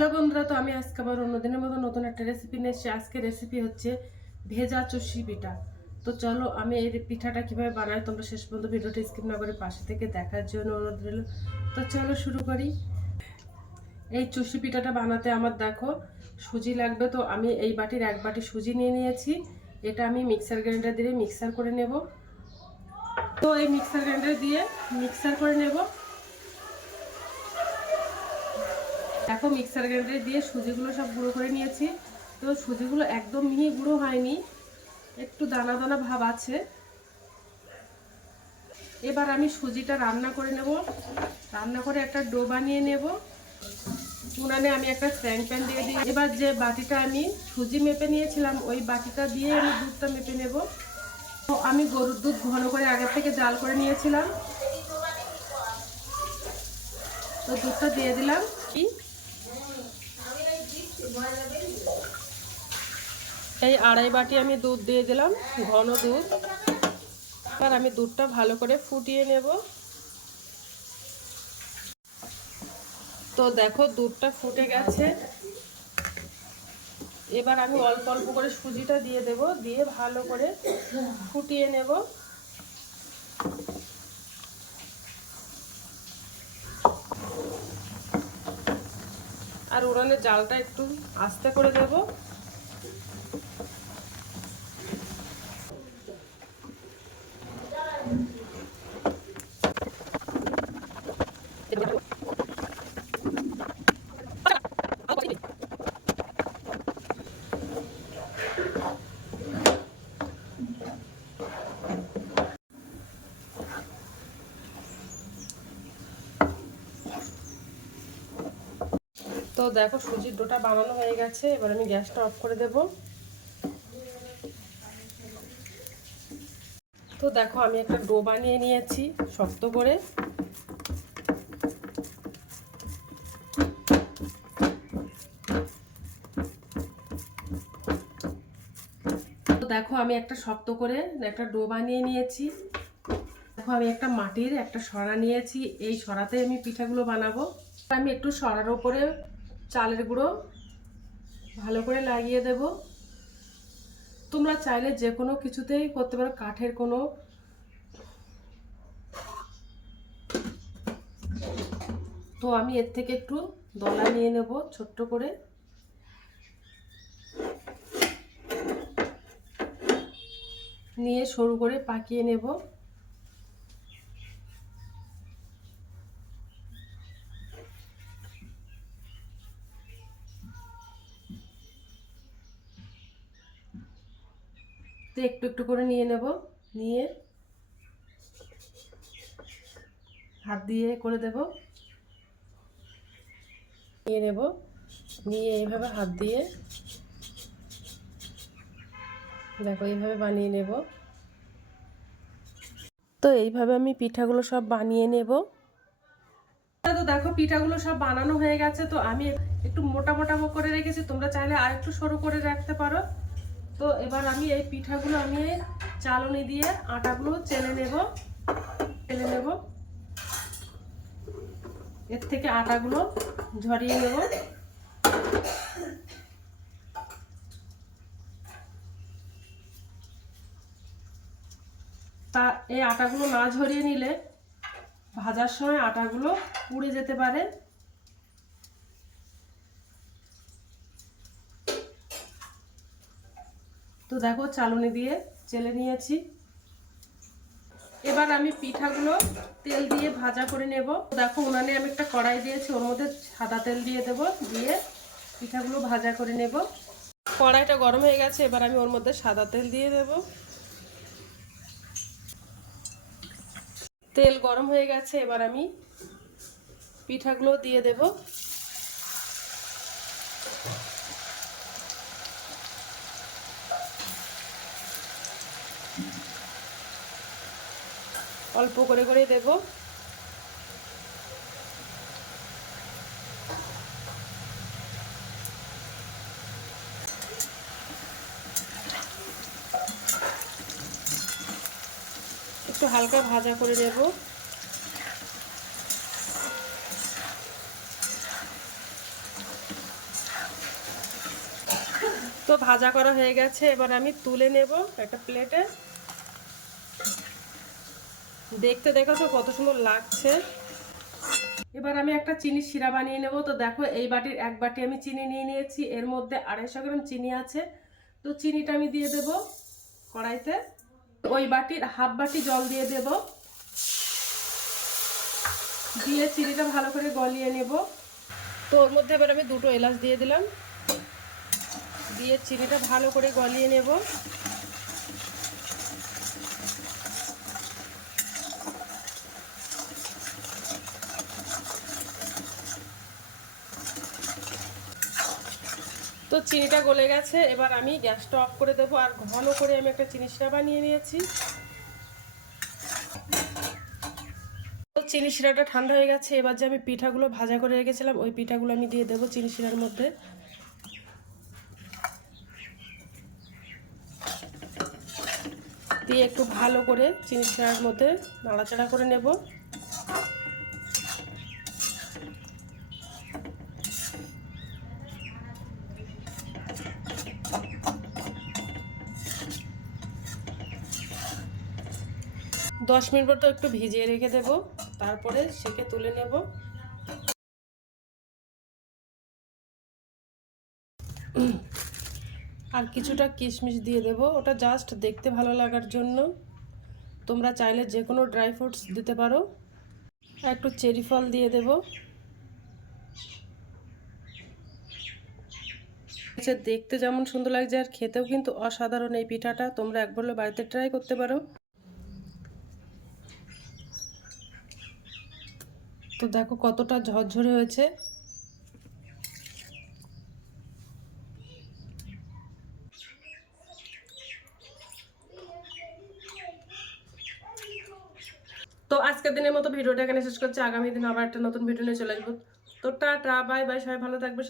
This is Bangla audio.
হ্যালো বন্ধুরা, তো আমি আজকে আবার অন্যদিনের মতো নতুন একটা রেসিপি নিয়ে এসেছি। আজকে রেসিপি হচ্ছে ভেজা চষি পিঠা। তো চলো আমি এই পিঠাটা কিভাবে বানাই তোমরা শেষ পর্যন্ত ভিডিওটা স্কিপ না করে পাশে থেকে দেখার জন্য অনুরোধ রইল। তো চলো শুরু করি। এই চষি পিঠাটা বানাতে আমার দেখো সুজি লাগবে। তো আমি এই বাটির এক বাটি সুজি নিয়ে নিয়েছি। এটা আমি মিক্সার গ্রাইন্ডার দিয়ে মিক্সার করে নেব। তো এই মিক্সার গ্রাইন্ডার দিয়ে মিক্সার করে নেব। দেখো মিক্সার গ্রাইন্ডারে দিয়ে সুজিগুলো সব গুঁড়ো করে নিয়েছি। তো সুজিগুলো একদম মিহি গুঁড়ো হয়নি, একটু দানা দানা ভাব আছে। এবার আমি সুজিটা রান্না করে নেব। রান্না করে একটা ডো বানিয়ে নেব। উনানে আমি একটা ফ্রাইং প্যান দিয়ে দিই। এবার যে বাটিটা আমি সুজি মেপে নিয়েছিলাম ওই বাটিটা দিয়ে আমি দুধটা মেপে নেব। তো আমি গরুর দুধ ঘন করে আগের থেকে জাল করে নিয়েছিলাম। তো দুধটা দিয়ে দিলাম। এই আড়াই বাটি আমি দুধ দিয়ে দিলাম, ঘন দুধ। এবার আমি দুধটা ভালো করে ফুটিয়ে নেব। তো দেখো দুধটা ফুটে গেছে। এবার আমি অল্প অল্প করে সুজিটা দিয়ে দেব, দিয়ে ভালো করে ফুটিয়ে নেব। আর উনানের জালটা একটু আস্তে করে দেব। তো দেখো সুজির ডোটা বানানো হয়ে গেছে। এবার আমি গ্যাসটা অফ করে দেব। তো দেখো আমি একটা ডো বানিয়ে নিয়েছি শক্ত করে। তো দেখো আমি একটা শক্ত করে একটা ডো বানিয়ে নিয়েছি। দেখো আমি একটা মাটির একটা সরা নিয়েছি। এই সরাতে আমি পিঠাগুলো বানাবো। আমি একটু সরার উপরে চালের গুঁড়ো ভালো করে লাগিয়ে দেব। তোমরা চাইলে যে কোনো কিছুতেই করতে পারো, কাঠের কোনো। তো আমি এর থেকে একটু দলা নিয়ে নেব ছোট্ট করে। নিয়ে সরু করে পাকিয়ে নেব। তো একটু একটু করে নিয়ে নেব। নিয়ে হাত দিয়ে করে দেব। নিয়ে নেব, নিয়ে এইভাবে হাত দিয়ে দেখো এইভাবে বানিয়ে নেব। তো এইভাবে আমি পিঠাগুলো সব বানিয়ে নেব। তো দেখো পিঠাগুলো সব বানানো হয়ে গেছে। তো আমি একটু মোটা মোটা করে রেখেছি, তোমরা চাইলে আর একটু সরু করে রাখতে পারো। তো এবার আমি এই পিঠাগুলো আমি চালনি দিয়ে আটাগুলো চেলে নেব। এর থেকে আটাগুলো ঝরিয়ে নেব। তা এই আটাগুলো না ঝরিয়ে নিলে ভাজার সময় আটাগুলো পুড়ে যেতে পারে। তো দেখো চালনি দিয়ে চেলে নিয়েছি। এবার আমি পিঠাগুলো তেল দিয়ে ভাজা করে নেব। দেখো উনানে আমি একটা কড়াই দিয়েছি, ওর মধ্যে সাদা তেল দিয়ে দেব। দিয়ে পিঠাগুলো ভাজা করে নেব। কড়াইটা গরম হয়ে গেছে। এবার আমি ওর মধ্যে সাদা তেল দিয়ে দেব। তেল গরম হয়ে গেছে। এবার আমি পিঠাগুলো দিয়ে দেব। অল্প করে করে দেব। একটু হালকা ভাজা করে নেব। তো ভাজা করা হয়ে গেছে, এবার আমি তুলে নেব একটা প্লেটে। দেখতে দেখো তো কত সুন্দর লাগছে। এবার আমি একটা চিনি শিরা বানিয়ে নেব। তো দেখো এই বাটির এক বাটি আমি চিনি নিয়ে নিয়েছি, এর মধ্যে 250 গ্রাম চিনি আছে। তো চিনিটা আমি দিয়ে দেব কড়াইতে। ওই বাটির হাফ বাটি জল দিয়ে দেব, দিয়ে চিনিটা ভালো করে গলিয়ে নেব। তো ওর মধ্যে এবার আমি 2টো এলাচ দিয়ে দিলাম, দিয়ে চিনিটা ভালো করে গলিয়ে নেব। তো চিনিটা গলে গেছে, এবার আমি গ্যাসটা অফ করে দেবো। আর ঘন করে আমি একটা চিনি শিরা বানিয়ে নিয়েছি। তো চিনি শিরাটা ঠান্ডা হয়ে গেছে, এবার যে আমি পিঠাগুলো ভাজা করে রেখেছিলাম ওই পিঠাগুলো আমি দিয়ে দেবো চিনি শিরার মধ্যে। দিয়ে একটু ভালো করে চিনি শিরার মধ্যে নাড়াচাড়া করে নেব। দশ মিনিট মতো একটু ভিজিয়ে রেখে দেব, তারপরে সেকে তুলে নেব। আর কিছুটা কিশমিশ দিয়ে দেব, ওটা জাস্ট দেখতে ভালো লাগার জন্য। তোমরা চাইলে যে কোনো ড্রাই ফ্রুটস দিতে পারো। একটু চেরি ফল দিয়ে দেব। আচ্ছা, দেখতে যেমন সুন্দর লাগছে আর খেতেও কিন্তু অসাধারণ এই পিঠাটা। তোমরা একবার বাড়িতে ট্রাই করতে পারো। তো দেখো কতটা ঝরঝরে হয়েছে। তো আজকের দিনের মতো ভিডিওটা এখানে শেষ করছি। আগামী দিন আবার একটা নতুন ভিডিও নিয়ে চলে আসবো। তো টাটা, বাই বাই, সবাই ভালো থাকবে।